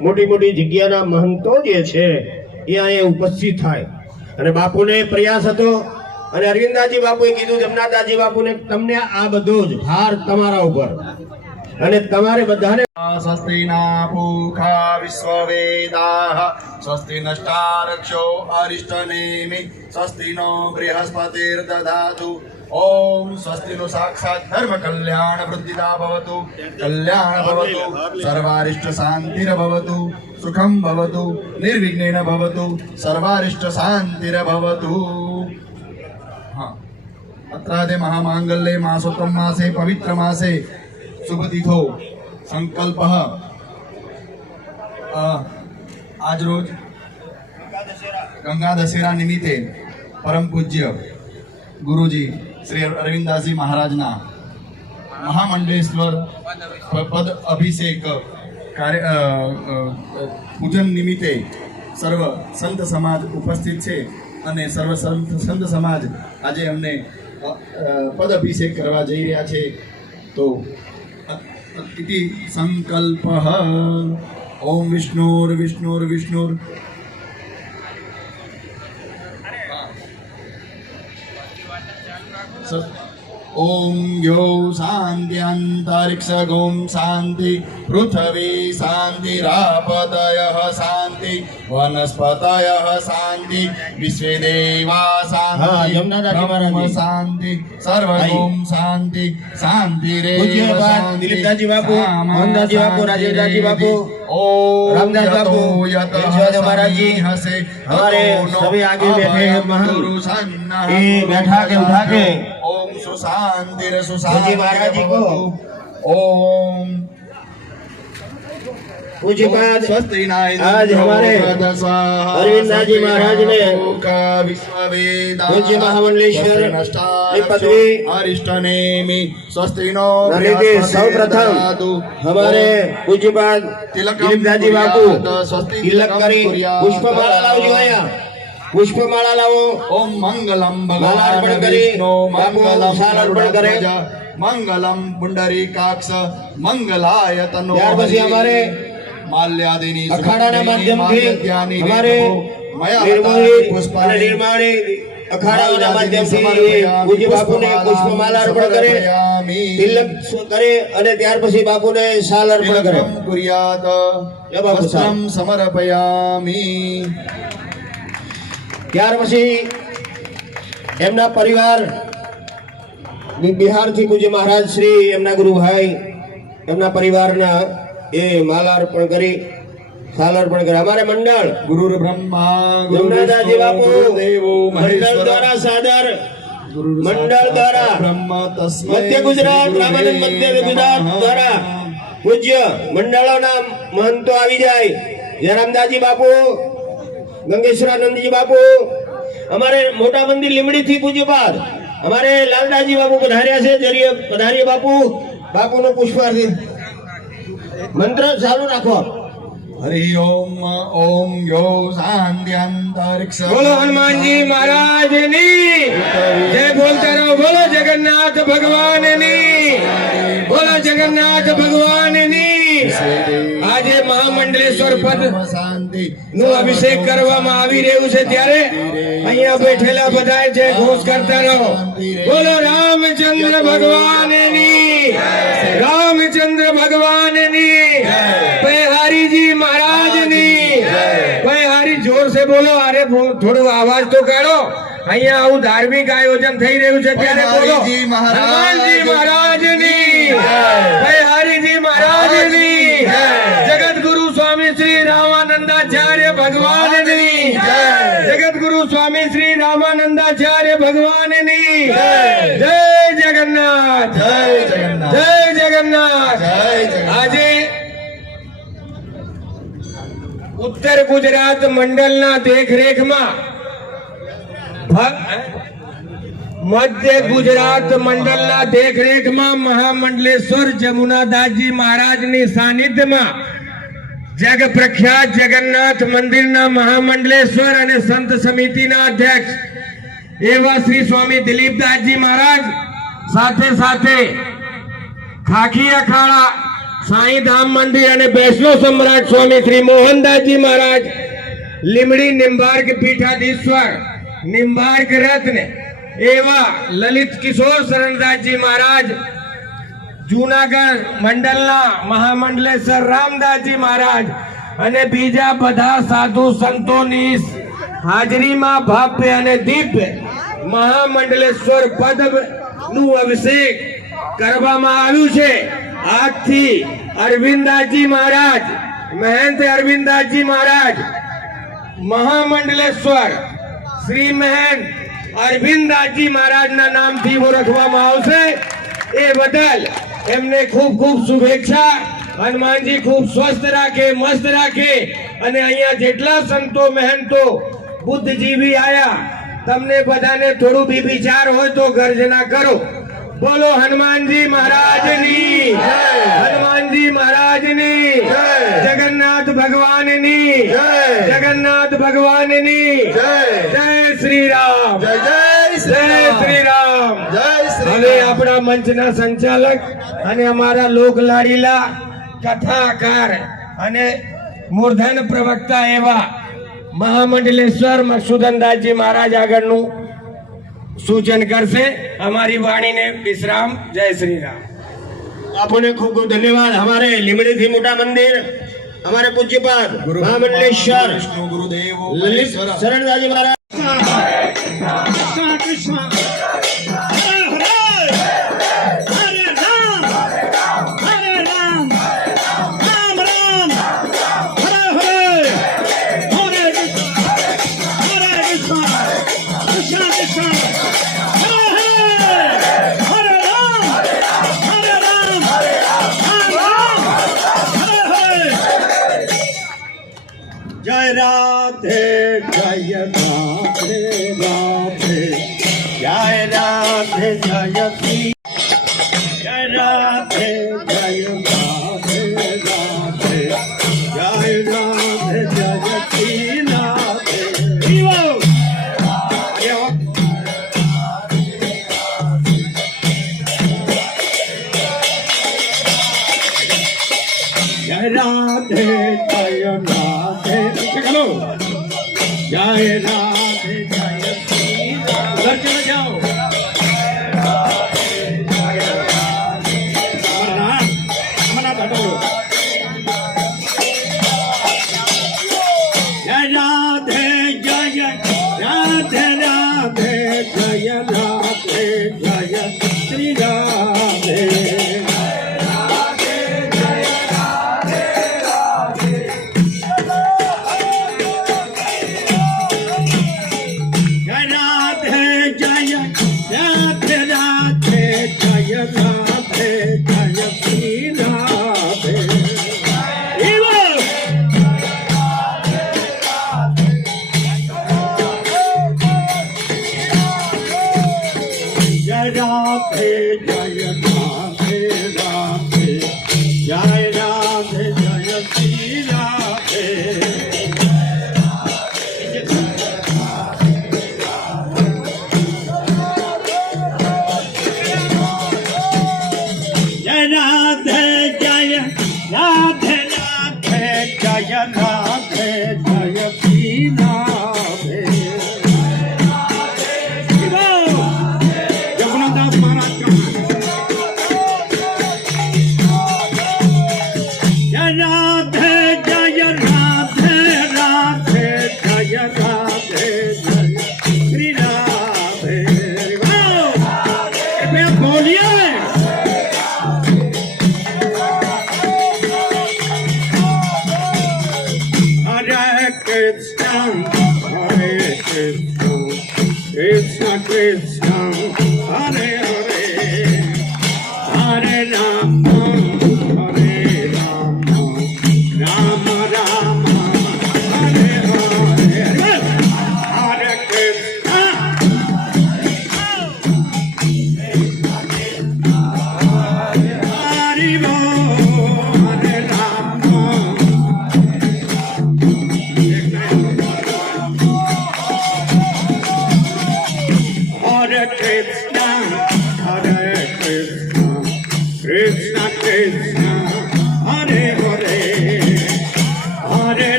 મોટી મોટી જગ્યાના મહંતો જે છે, એ અહીંયા ઉપસ્થિત થાય. અને બાપુને પ્રયાસ હતો, અને અરવિંદાજી બાપુએ કીધું જમનાદાજી બાપુને તમને આ બધો જ ભાર તમારા ઉપર. અને તમારે બધાને સ્વસ્તિ ના ભૂખા વિશ્વવેદા સ્વસ્તિ નષ્ટારક્ષો અરિષ્ટ નેમિ સ્વસ્તિ નો બૃહસ્પતિર્દધાતુ ઓમ સ્વસ્તિનું સાક્ષાત ધર્મ કલ્યાણ વૃદ્ધિતા ભવતુ કલ્યાણ ભવતુ સર્વારિષ્ટ શાંતિર ભવતુ સુખમ ભવતુ નિર્વિઘ્નેન ભવતુ સર્વારિષ્ટ શાંતિર ભવતુ હા અત્રાદે મહામાંગલ્યે માસોત્તમ માસે પવિત્ર માસે શુભતિથો સંકલ્પ આજરોજ ગંગા દશેરા નિમિત્તે પરમ પૂજ્ય ગુરુજી શ્રી અરવિંદાસજી મહારાજના મહામંડલેશ્વર પદ અભિષેક કાર્ય પૂજન નિમિત્તે સર્વ સંત સમાજ ઉપસ્થિત છે અને સર્વ સંત સંત સમાજ આજે અમને પદ અભિષેક કરવા જઈ રહ્યા છે. તો ઇતિ સંકલ્પ. ઓમ વિષ્ણુર વિષ્ણુર વિષ્ણુર. ओम यो शांति शान्ति शांति शान्तिरापतयः शांति वनस्पतयः शान्ति विश्वे देवा शांति शान्ति हाँ, सर्वगुं शान्ति शान्तिरेव शांति बापू बाबू जी हमारे सभी आगे बैठे हैं बैठा के उठा के। शांति शांति महाराज जी को। ओम। आज हमारे अरविंदा जी महाराज ने पूज्य महामंडलेश्वर स्वस्ति सर्वप्रथम हमारे पूज्य पाद तिलक जी बापू। तिलक करी पुष्प माला પુષ્પમાળા લાવો. ઓમ મંગલમ માલા અર્પણ ભગવાન કરી મંગલમ અર્પણ કરે. મંગલમ પુંડરીકાક્ષ મંગલાય તનો ત્યાર પછી અમારે માલ્યાદિની અખાડાના માધ્યમથી અમારે અને નિર્માણી અખાડાઓના માધ્યમથી પૂજ્ય બાપુને પુષ્પમાલા અર્પણ કરે તિલક કરે અને ત્યાર પછી બાપુને શાલ અર્પણ કરે. કુર્યાત સમર્પયામિ. ત્યાર પછી એમના પરિવાર બિહારથી પૂજ્ય મહારાજ શ્રી એમના ગુરુભાઈ એમના પરિવારના એ માલા અર્પણ કરી સાલ કરે. અમારે મંડળ ગુરુર બ્રહ્મા જમનાદાસજી બાપુ દેવો મંડળ દ્વારા સાદર મંડળ દ્વારા મધ્ય ગુજરાત રામાનંદ મધ્ય ગુજરાત દ્વારા પૂજ્ય. મંડળોના મહંતો આવી જાય. જયરામદાસજી બાપુ ગંગેશ્વરાનંદજી બાપુ. અમારે મોટા મંદિર લીમડી થી પૂજ્યપાદ અમારે લાલદાસજી બાપુ પધાર્યા છે જરીએ પધારીએ બાપુ. બાપુનો પુષ્પાર્થી. મંત્ર ચાલુ રાખો. હરિ ઓમ ઓમ યો શાંત્યંતરિક્ષ બોલો હનુમાનજી મહારાજની. જય બોલતા રહો બોલો જગન્નાથ ભગવાનની. બોલો જગન્નાથ ભગવાનની. આજે મહામંડલેશ્વર પદનું અભિષેક કરવામાં આવી રહ્યું છે ત્યારે અહીંયા બેઠેલા બધા જે ઘોષ કરતા રહો. બોલો, રામચંદ્ર ભગવાનની રામચંદ્ર ભગવાનની મહારાજ મહારાજની, પૈહારી જોર સે બોલો, અરે થોડો આવાજ તો કાઢો. અહીંયા આવું ધાર્મિક આયોજન થઈ રહ્યું છે ત્યારે બોલો પૈહારીજી મહારાજ. હનુમાનજી મહારાજની પૈહારીજી મહારાજની જગત ગુરુ સ્વામી શ્રી રામાનંદાચાર્ય ભગવાનની જગત ગુરુ સ્વામી શ્રી રામાનંદાચાર્ય ભગવાનની જય. જગન્નાથ. જય જગન્નાથ. જય જગન્નાથ. જય જગન્નાથ. આજે ઉત્તર ગુજરાત મંડળના દેખરેખમાં ભ- મધ્ય ગુજરાત મંડળના દેખરેખમાં મહામંડલેશ્વર જમુનાદાસજી મહારાજની સાનિધ્યમાં જગ પ્રખ્યાત જગન્નાથ મંદિરના મહામંડલેશ્વર અને સંત સમિતિના અધ્યક્ષ એવા શ્રી સ્વામી દિલીપદાસજી મહારાજ સાથે સાથે ખાખી અખાડા સાંઈધામ મંદિર અને વૈષ્ણવ સમ્રાટ સ્વામી શ્રી મોહનદાસજી મહારાજ લીમડી નિંબાર્ક પીઠાધીશ્વર નિંબાર્ક રત્ન એવા લલિત કિશોર શરણદાસજી મહારાજ, જુનાગઢ મંડળના મહામંડલેશ્વર રામદાસજી મહારાજ અને બીજા બધા સાધુ સંતોની હાજરીમાં ભાપ્ય અને દિવ્ય મહામંડલેશ્વર પદનું અભિષેક કરવામાં આવ્યું છે. આજથી અરવિંદાસજી મહારાજ મહેંત અરવિંદાસજી મહારાજ, મહામંડલેશ્વર શ્રી મહેન અરવિંદાસજી મહારાજના નામથી ઓળખવામાં આવશે. એ બદલ એમને ખૂબ ખૂબ શુભેચ્છા. હનુમાનજી ખૂબ સ્વસ્થ રાખે, મસ્ત રાખે. અને અહીંયા જેટલા સંતો મહેનતો બુદ્ધજીવી આયા, તમને બધાને થોડું બી વિચાર હોય તો ગર્જના કરો. બોલો હનુમાનજી મહારાજની. હનુમાનજી મહારાજની. જગન્નાથ ભગવાનની. જગન્નાથ ભગવાનની. જય. શ્રી રામ જય શ્રી રામ જય શ્રી હવે આપણા મંચના સંચાલક અને અમારા લોક લાડીલા કથાકાર અને મૂર્ધન પ્રવક્તા એવા મહામંડલેશ્વર મકસુદનદાસજી મહારાજ આગળનું સૂચન કરશે અમારી વાણીને વિશ્રામ જય શ્રી રામ આપોને ખૂબ ખૂબ ધન્યવાદ हमारे લીમડી થી મોટા મંદિર हमारे पूज्यपाद महामंडलेश्वर વિષ્ણુ ગુરુદેવ લલિત શરણદાસજી મહારાજ જય જય રાધે જય Radhe Jaya Radhe Radhe Jaya Radhe Jaya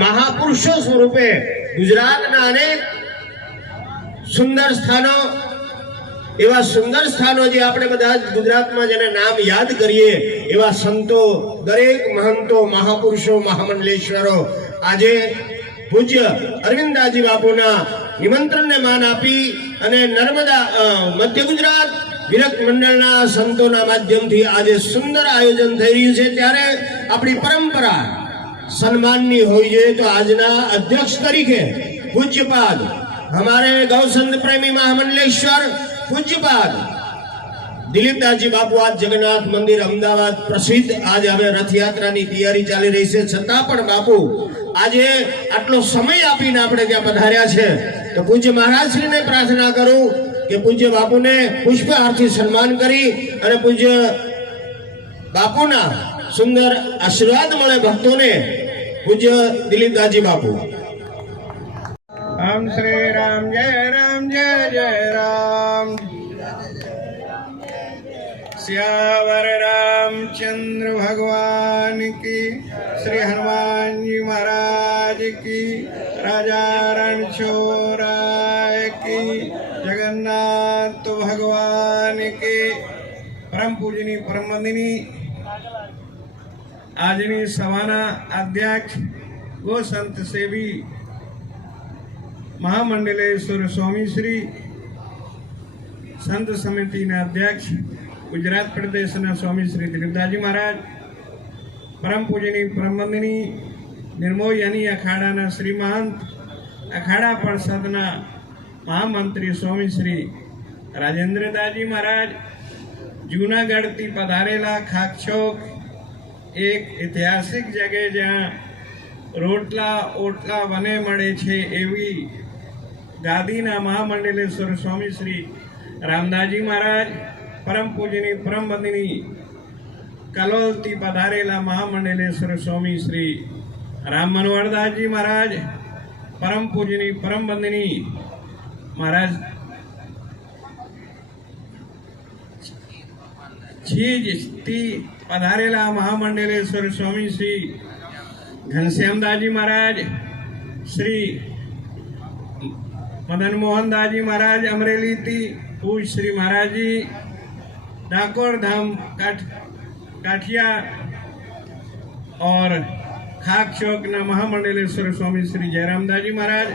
મહાપુરુષો સ્વરૂપે ગુજરાતના અનેક સુંદર સ્થાનો, એવા સુંદર સ્થાનો જે આપણે બધા ગુજરાતમાં જેને નામ યાદ કરીએ, એવા સંતો, દરેક મહંતો, મહાપુરુષો, મહામંડલેશ્વરો, આજે પૂજ્ય અરવિંદાજી બાપુના નિમંત્રણને માન આપી અને નર્મદા મધ્ય ગુજરાત વિરક્ત મંડળના સંતોના માધ્યમથી આજે સુંદર આયોજન થઈ રહ્યું છે. ત્યારે આપણી પરંપરા સન્માનની હોવી જોઈએ તો આજના અધ્યક્ષ તરીકે પૂજ્યપાદ અમારે ગૌસંત પ્રેમી મહામંડલેશ્વર, પૂજ્યપાદ દિલીપદાસજી બાપુ, આજ જગન્નાથ મંદિર અમદાવાદ પ્રસિદ્ધ. આજ હવે રથયાત્રાની તૈયારી ચાલી રહી છે. છતાં પણ બાપુ, આજે આટલો સમય આપીને આપણે ત્યાં પધાર્યા છે. તો પૂજ્ય મહારાજશ્રીને પ્રાર્થના કરું કે પૂજ્ય બાપુને પુષ્પહારથી સન્માન કરી અને પૂજ્ય બાપુના સુંદર આશીર્વાદ મળે ભક્તોને. પૂજ્ય દિલીપદાસજી બાપુ. રામ શ્રી રામ, જય રામ, જય જય રામ. શ્યાવર રામચંદ્ર ભગવાન કી, શ્રી હનુમાનજી મહારાજ કી, રાજા રણછોરાય કી, જગન્નાથ ભગવાન કી, પરમ પૂજની પરમ મંદિની આજની સભાના અધ્યક્ષ ગો સંત સેવી મહામંડલેશ્વર સ્વામીશ્રી સંત સમિતિના અધ્યક્ષ ગુજરાત પ્રદેશના સ્વામી શ્રી મહારાજ, પરમ પૂજની પરમવંદની નિર્મોયની અખાડાના શ્રીમંત અખાડા પરિષદના મહામંત્રી સ્વામી શ્રી રાજેન્દ્રદાસજી મહારાજ, જૂનાગઢથી પધારેલા ખાકચોક એક ઐતિહાસિક જગ્યાએ જ્યાં રોટલા, ઓટલા વને મળે છે એવી ગાદીના મહામંડલેશ્વર સ્વામી શ્રી રામદાસજી મહારાજ, પરમ પૂજની, પરમ વંદની કલોલથી પધારેલા મહામંડલેશ્વર સ્વામી શ્રી રામ મનોહરદાસજી મહારાજ, પરમ પૂજની, પરમ વંદની મહારાજ છીજથી પધારેલા મહામંડલેશ્વર સ્વામી શ્રી ઘનશ્યામદાસજી મહારાજ, શ્રી મદન મોહનદાસજી મહારાજ અમરેલીથી પૂજ શ્રી મહારાજી ડાકોર ધામ કાઠિયા ઓર ખાક ચોકના મહામંડલેશ્વર સ્વામી શ્રી જયરામદાસજી મહારાજ,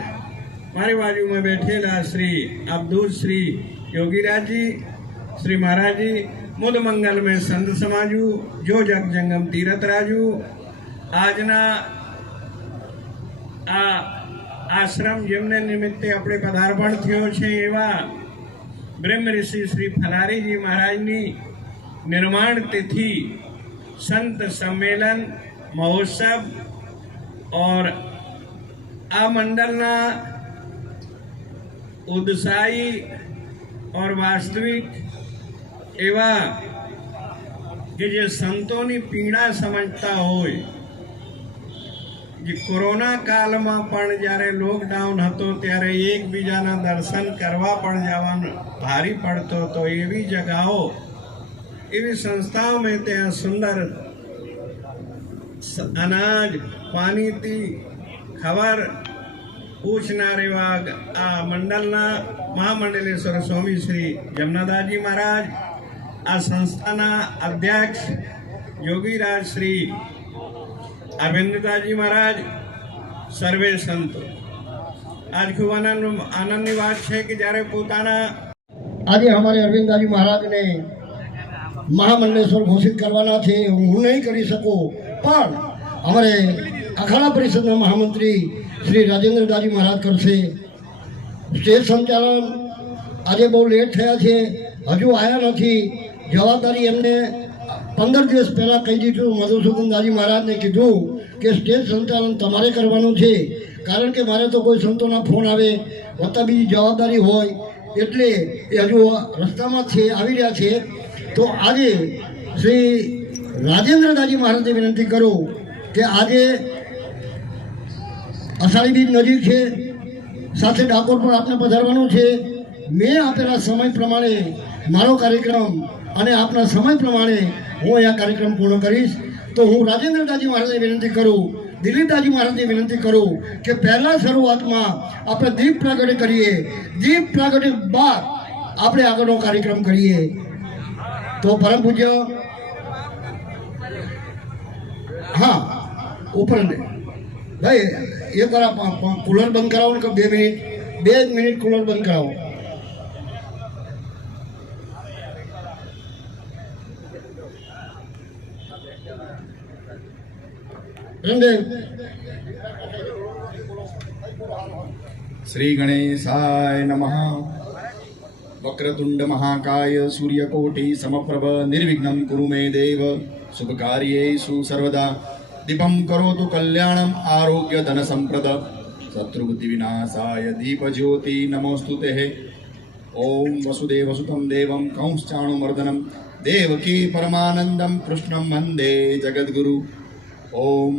મારી બાજુમાં બેઠેલા શ્રી અબ્દુલ શ્રી યોગીરાજી શ્રી મહારાજી श्री योगीराज जी श्री महाराज जी मुद मंगल में संत समाजू जो जग जंगम तीरथ राजू આજના આ આશ્રમ જેમને નિમિત્તે આપણે પદાર્પણ થયો છે એવા બ્રહ્મ ઋષિ શ્રી ફલારીજી મહારાજની નિર્માણ તિથિ સંત सम्मेलन महोत्सव और આ મંડળના ઉત્સાહી और વાસ્તવિક એવા કે જે સંતોની પીડા સમજતા હોય, જે કોરોના કાલમાં પણ જ્યારે લોકડાઉન હતો, ત્યારે એકબીજાના દર્શન કરવા પણ જવાનું ભારી પડતો હતો. એવી જગાઓ, એવી સંસ્થાઓ મેં ત્યાં સુંદર અનાજ, પાણીથી ખબર પૂછનાર એવા આ મંડળના મહામંડલેશ્વર સ્વામી શ્રી જમનાદાસજી મહારાજ આ સંસ્થાના અધ્યક્ષ યોગીરાજ શ્રી અરવિંદદાજી મહારાજ, સર્વે સંતો. આજ ખૂબ આનંદ, આનંદની વાત છે કે જ્યારે પોતાના આજે અમારે અરવિંદાજી મહારાજને મહામંડલેશ્વર ઘોષિત કરવાના છે, હું નહીં કરી શકું, પણ અમારે અખાડા પરિષદના મહામંત્રી શ્રી રાજેન્દ્રદાજી મહારાજ કરશે. સ્ટેજ સંચાલન આજે બહુ લેટ થયા છે, હજુ આવ્યા નથી. જવાબદારી એમને પંદર દિવસ પહેલાં કહી દીધું મધુસૂદનદાસજી મહારાજને કીધું કે સ્ટેજ સંચાલન તમારે કરવાનું છે. કારણ કે મારે તો કોઈ સંતોના ફોન આવે, વત્તા બીજી જવાબદારી હોય, એટલે એ હજુ રસ્તામાં છે, આવી રહ્યા છે. તો આજે શ્રી રાજેન્દ્ર દાદી મહારાજને વિનંતી કરું કે આજે અષાઢી બીજ નજીક છે, સાથે ડાકોર પણ આપને પધારવાનું છે. મેં આપેલા સમય પ્રમાણે મારો કાર્યક્રમ અને આપના સમય પ્રમાણે હું અહીંયા કાર્યક્રમ પૂર્ણ કરીશ. તો હું રાજેન્દ્રદાસજી મહારાજને વિનંતી કરું, દિલીપદાસજી મહારાજને વિનંતી કરું કે પહેલાં શરૂઆતમાં આપણે દીપ પ્રાગટ્ય કરીએ. દીપ પ્રાગટ્ય બાદ આપણે આગળનો કાર્યક્રમ કરીએ. તો પરમ પૂજ્ય. હા, ઉપર ભાઈ એ કરા પ- પ- કુલર બંધ કરાવો ને બે મિનિટ? બે મિનિટ કુલર બંધ કરાવો. શ્રી ગણેશાય નમઃ. વક્રતુંડ મહાકાય સૂર્યકોટિ સમપ્રભ નિર્વિઘ્ન કુરુ મે દેવ. શુભ કાર્યેષુ સર્વદા. દીપમ કરોતુ કલ્યાણમ આરોગ્ય ધન સંપ્રદ. શત્રુબુદ્ધિ વિનાશાય દીપ નમોસ્તુ ઓમ વસુદેવસુતમ દેવમ કંસચાણુમર્દનમ દેવકી પરમાનંદમ કૃષ્ણમ વંદે જગદગુરુ ઓમ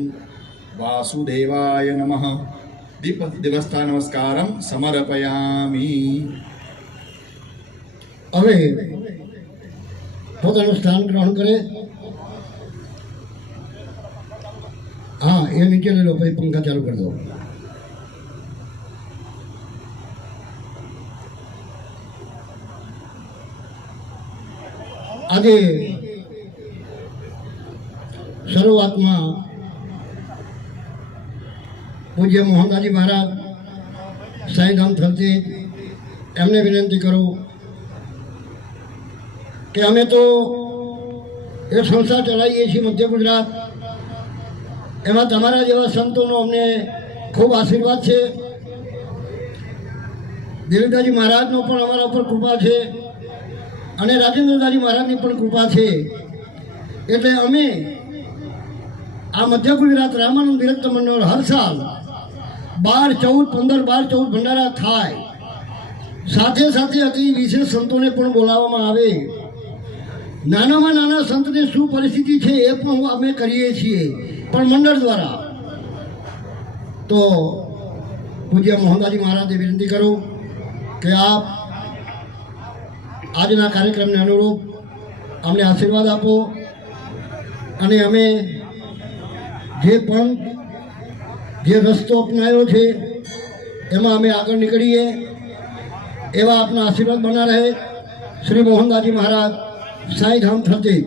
વાસુદેવાય નમઃ દીપ દિવસતા નમસ્કારમ સમર્પયામી હવે પોતાનું સ્થાન ગ્રહણ કરે. હા એ નીચે લઈ પંખા ચાલુ કરી દો. આજે શરૂઆતમાં પૂજ્ય મોહનદાજી મહારાજ સાંઈધામ થતી એમને વિનંતી કરું કે અમે તો એ સંસ્થા ચલાવીએ છીએ મધ્ય ગુજરાત. એમાં તમારા જેવા સંતોનો અમને ખૂબ આશીર્વાદ છે. દિલીપદાજી મહારાજનો પણ અમારા ઉપર કૃપા છે. અને રાજેન્દ્રદાજી મહારાજની પણ કૃપા છે. એટલે અમે આ મધ્ય ગુજરાત રામાનંદ વિરક્ત મંડળ હર સાલ બાર ચૌદ પંદર બાર ચૌદ ભંડારા થાય. સાથે સાથે અતિ વિશેષ સંતોને પણ બોલાવવામાં આવે. નાનામાં નાના સંતની શું પરિસ્થિતિ છે એ પણ અમે કરીએ છીએ. પણ મંડળ દ્વારા. તો પૂજ્ય મોહનદાજી મહારાજે વિનંતી કરું કે આપ આજના કાર્યક્રમને અનુરૂપ અમને આશીર્વાદ આપો અને અમે જે પણ જે રસ્તો અપનાવ્યો છે, એમાં અમે આગળ નીકળીએ. એવા આપના આશીર્વાદ બના રહે. શ્રી મોહનદાસજી મહારાજ સાંઈધામ થતી